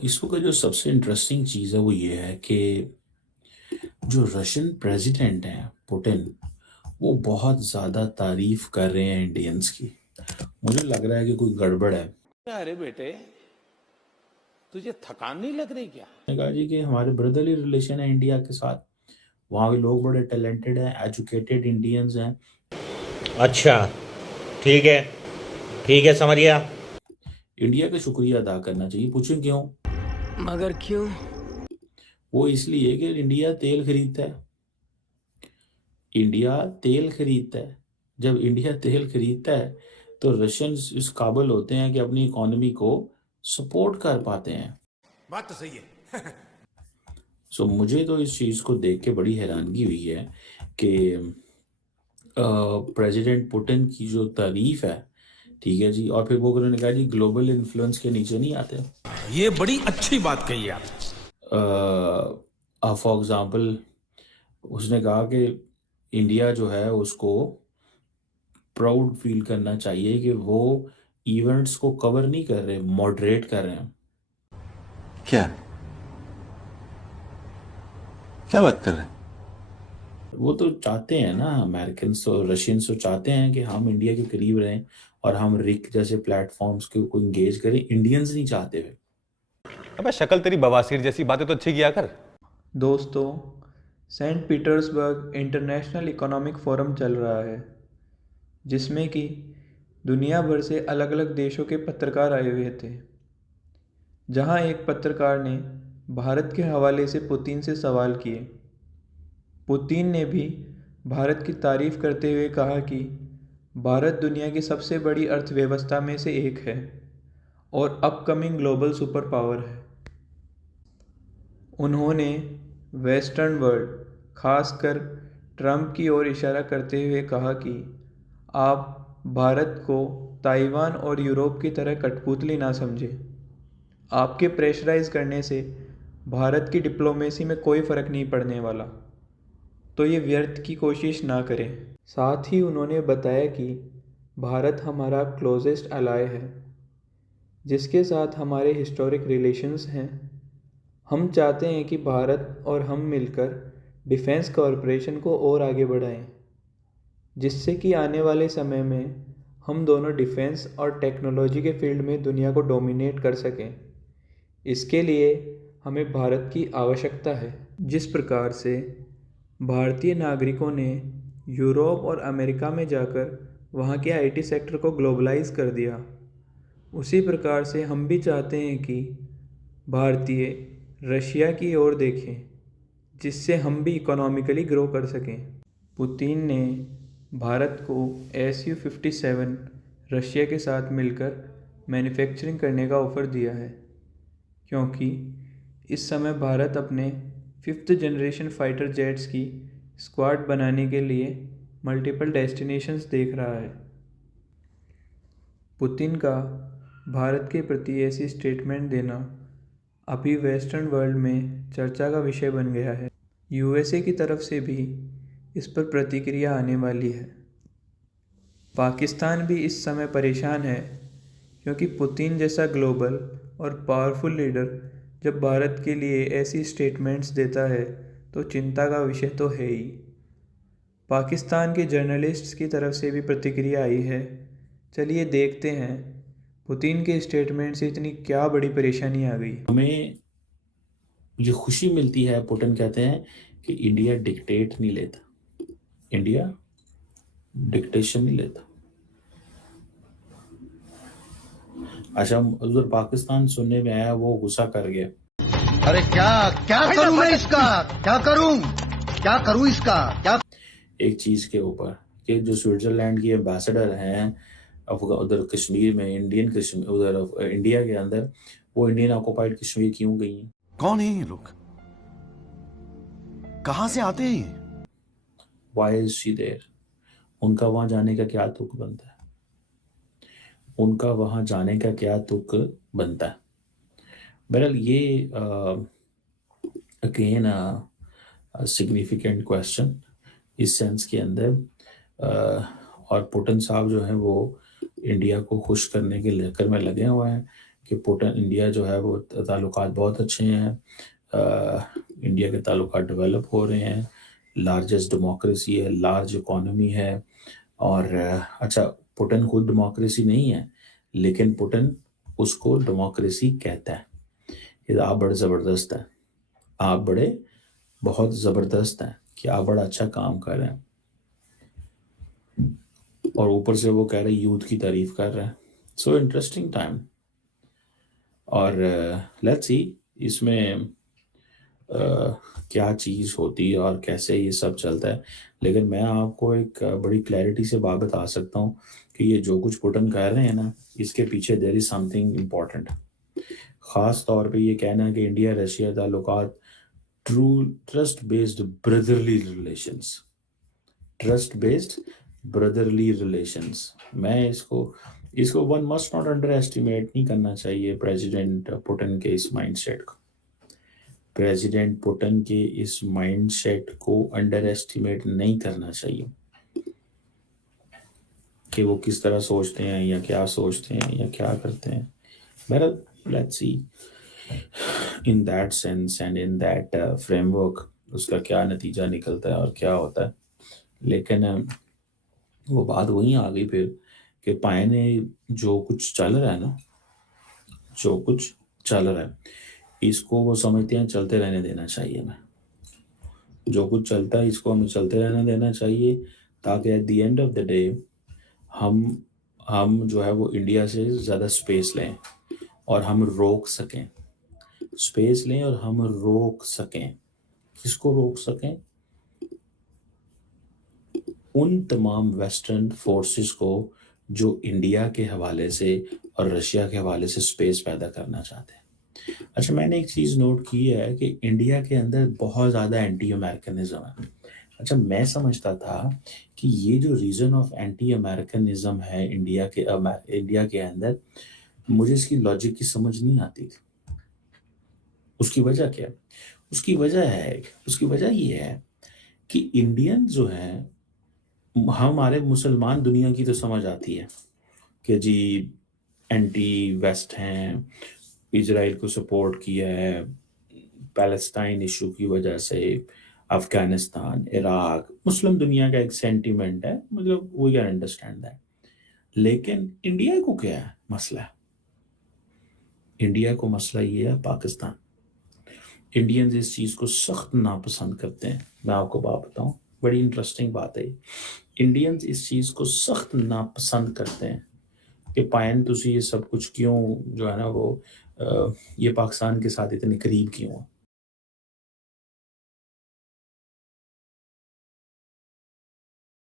इस वक्त जो सबसे इंटरेस्टिंग चीज़ है वो ये है कि जो रशियन प्रेसिडेंट हैं पुतिन, वो बहुत ज़्यादा तारीफ कर रहे हैं इंडियंस की। मुझे लग रहा है कि कोई गड़बड़ है। अरे बेटे, तुझे थकान नहीं लग रही क्या? मैंने कहा जी कि हमारे ब्रदरली रिलेशन है इंडिया के साथ। वहाँ के लोग बड़े टैलेंटेड हैं, एजुकेटेड इंडियंस हैं। अच्छा, ठीक है, ठीक है, समझ गया। इंडिया का शुक्रिया अदा करना चाहिए। पूछें क्यों? मगर क्यों? वो इसलिए कि इंडिया तेल खरीदता है। इंडिया तेल खरीदता है। जब इंडिया तेल खरीदता है तो रशियंस इस काबिल होते हैं कि अपनी इकोनॉमी को सपोर्ट कर पाते हैं। बात तो सही है। सो मुझे तो इस चीज़ को देख के बड़ी हैरानगी हुई है कि प्रेसिडेंट पुतिन की जो तारीफ है, ठीक है जी, और फिर वो उन्होंने कहा जी ग्लोबल इन्फ्लुएंस के नीचे नहीं आते। ये बड़ी अच्छी बात कही आप। फॉर एग्जांपल उसने कहा कि इंडिया जो है उसको प्राउड फील करना चाहिए कि वो इवेंट्स को कवर नहीं कर रहे, मॉडरेट कर रहे हैं। क्या क्या बात कर रहे हैं? वो तो चाहते हैं ना, अमेरिकन तो रशियंस तो चाहते हैं कि हम इंडिया के करीब रहें और हम रिक जैसे प्लेटफॉर्म्स को इंगेज करें। इंडियंस नहीं चाहते हुए। अबे शक्ल तेरी बवासीर जैसी, बातें तो अच्छी किया कर। दोस्तों, Saint Petersburg international economic forum चल रहा है, जिसमें कि दुनिया भर से अलग अलग देशों के पत्रकार आए हुए थे। जहां एक पत्रकार ने भारत के हवाले से पुतिन से सवाल किए। पुतिन ने भी भारत की तारीफ करते हुए कहा कि भारत दुनिया की सबसे बड़ी अर्थव्यवस्था में से एक है और अपकमिंग ग्लोबल सुपर पावर है। उन्होंने वेस्टर्न वर्ल्ड, खासकर ट्रंप की ओर इशारा करते हुए कहा कि आप भारत को ताइवान और यूरोप की तरह कठपुतली ना समझें। आपके प्रेशराइज करने से भारत की डिप्लोमेसी में कोई फ़र्क नहीं पड़ने वाला, तो ये व्यर्थ की कोशिश ना करें। साथ ही उन्होंने बताया कि भारत हमारा क्लोजेस्ट अलाय है, जिसके साथ हमारे हिस्टोरिक रिलेशंस हैं। हम चाहते हैं कि भारत और हम मिलकर डिफेंस कॉरपोरेशन को और आगे बढ़ाएं, जिससे कि आने वाले समय में हम दोनों डिफेंस और टेक्नोलॉजी के फील्ड में दुनिया को डोमिनेट कर सकें। इसके लिए हमें भारत की आवश्यकता है। जिस प्रकार से भारतीय नागरिकों ने यूरोप और अमेरिका में जाकर वहाँ के आईटी सेक्टर को ग्लोबलाइज कर दिया, उसी प्रकार से हम भी चाहते हैं कि भारतीय रशिया की ओर देखें, जिससे हम भी इकोनॉमिकली ग्रो कर सकें। पुतिन ने भारत को SU-57 रशिया के साथ मिलकर मैन्युफैक्चरिंग करने का ऑफ़र दिया है, क्योंकि इस समय भारत अपने 5th जनरेशन फाइटर जेट्स की स्क्वाड बनाने के लिए मल्टीपल डेस्टिनेशंस देख रहा है। पुतिन का भारत के प्रति ऐसी स्टेटमेंट देना अभी वेस्टर्न वर्ल्ड में चर्चा का विषय बन गया है। USA की तरफ से भी इस पर प्रतिक्रिया आने वाली है। पाकिस्तान भी इस समय परेशान है, क्योंकि पुतिन जैसा ग्लोबल और पावरफुल लीडर जब भारत के लिए ऐसी स्टेटमेंट्स देता है तो चिंता का विषय तो है ही। पाकिस्तान के जर्नलिस्ट्स की तरफ से भी प्रतिक्रिया आई है। चलिए देखते हैं पुतिन के स्टेटमेंट से इतनी क्या बड़ी परेशानी आ गई। हमें ये खुशी मिलती है, पुतिन कहते हैं कि इंडिया डिक्टेट नहीं लेता, इंडिया डिक्टेशन नहीं लेता। अच्छा, उधर पाकिस्तान सुनने में आया वो गुस्सा कर गया। अरे क्या क्या करूं मैं इसका? क्या करूं इसका? क्या एक चीज के ऊपर कि जो स्विट्जरलैंड की एम्बेसडर हैं उधर कश्मीर में, इंडियन कश्मीर, उधर इंडिया के अंदर, वो इंडियन ऑक्युपाइड कश्मीर क्यों गई हैं? कौन है ये लोग? कहां से आते हैं ये? Why is she there? उनका वहां जाने का क्या तुक बनता है? उनका वहां जाने का क्या तुक बनता है? बहरहाल ये अगेन सिग्निफिकेंट क्वेश्चन इस सेंस के अंदर। और पुतिन साहब जो है वो इंडिया को खुश करने के लेकर में लगे हुए हैं कि पुटिन इंडिया जो है वो ताल्लुकात बहुत अच्छे हैं, इंडिया के ताल्लुकात डेवलप हो रहे हैं, लार्जेस्ट डेमोक्रेसी है, लार्ज इकोनॉमी है। और अच्छा, पुटिन खुद डेमोक्रेसी नहीं है, लेकिन पुटिन उसको डेमोक्रेसी कहता है। ये आप बड़े ज़बरदस्त हैं, आप बड़े बहुत ज़बरदस्त हैं कि आप बड़ा अच्छा काम कर रहे हैं। और ऊपर से वो कह रहे यूथ की तारीफ कर रहे हैं। So interesting time. और लेट्स सी इसमें क्या चीज़ होती है और कैसे ये सब चलता है। लेकिन मैं आपको एक बड़ी क्लैरिटी से बात बता सकता हूँ कि ये जो कुछ पुटिन कर रहे हैं ना, इसके पीछे देयर इज़ समथिंग इम्पॉर्टेंट। ख़ास तौर पे ये कहना कि इंडिया रशिया ताल्लुकात true trust based brotherly relations, trust based brotherly relations. मैं इसको one must not under estimate नहीं करना चाहिए प्रेसिडेंट पुटिन के इस माइंडसेट को। प्रेसिडेंट पुटिन के इस माइंडसेट को अंडर एस्टिमेट नहीं करना चाहिए कि वो किस तरह सोचते हैं या क्या सोचते हैं या क्या करते हैं। बहरहाल let's see in that sense and in that framework उसका क्या नतीजा निकलता है और क्या होता है। लेकिन वो बात वहीं आ गई फिर कि पाए ने जो कुछ चल रहा है ना, जो कुछ चल रहा है इसको वो समझते हैं चलते रहने देना चाहिए। हमें जो कुछ चलता है इसको हमें चलते रहने देना चाहिए, ताकि at the end of the day हम जो है वो इंडिया से ज़्यादा स्पेस लें और हम रोक सकें, स्पेस लें और हम रोक सकें। किसको रोक सकें? उन तमाम वेस्टर्न फोर्सेस को जो इंडिया के हवाले से और रशिया के हवाले से स्पेस पैदा करना चाहते हैं। अच्छा, मैंने एक चीज़ नोट की है कि इंडिया के अंदर बहुत ज़्यादा एंटी अमेरिकनिज्म है। अच्छा, मैं समझता था कि ये जो रीज़न ऑफ एंटी अमेरिकनिज्म है इंडिया के अंदर, मुझे इसकी लॉजिक की समझ नहीं आती थी। उसकी वजह क्या है? उसकी वजह ये है कि इंडियन जो हैं, हमारे मुसलमान दुनिया की तो समझ आती है कि जी एंटी वेस्ट हैं, इजराइल को सपोर्ट किया है पैलेस्टाइन इशू की वजह से, अफगानिस्तान, इराक, मुस्लिम दुनिया का एक सेंटीमेंट है, मतलब वी कैन अंडरस्टैंड दैट। लेकिन इंडिया को क्या है मसला? इंडिया को मसला ये है पाकिस्तान। इंडियंस इस चीज़ को सख्त नापसंद करते हैं। मैं आपको बात बताऊं, बड़ी इंटरेस्टिंग बात है। इंडियंस इस चीज़ को सख्त नापसंद करते हैं कि पायन तुसी ये सब कुछ क्यों जो है ना वो ये पाकिस्तान के साथ इतने करीब क्यों हो।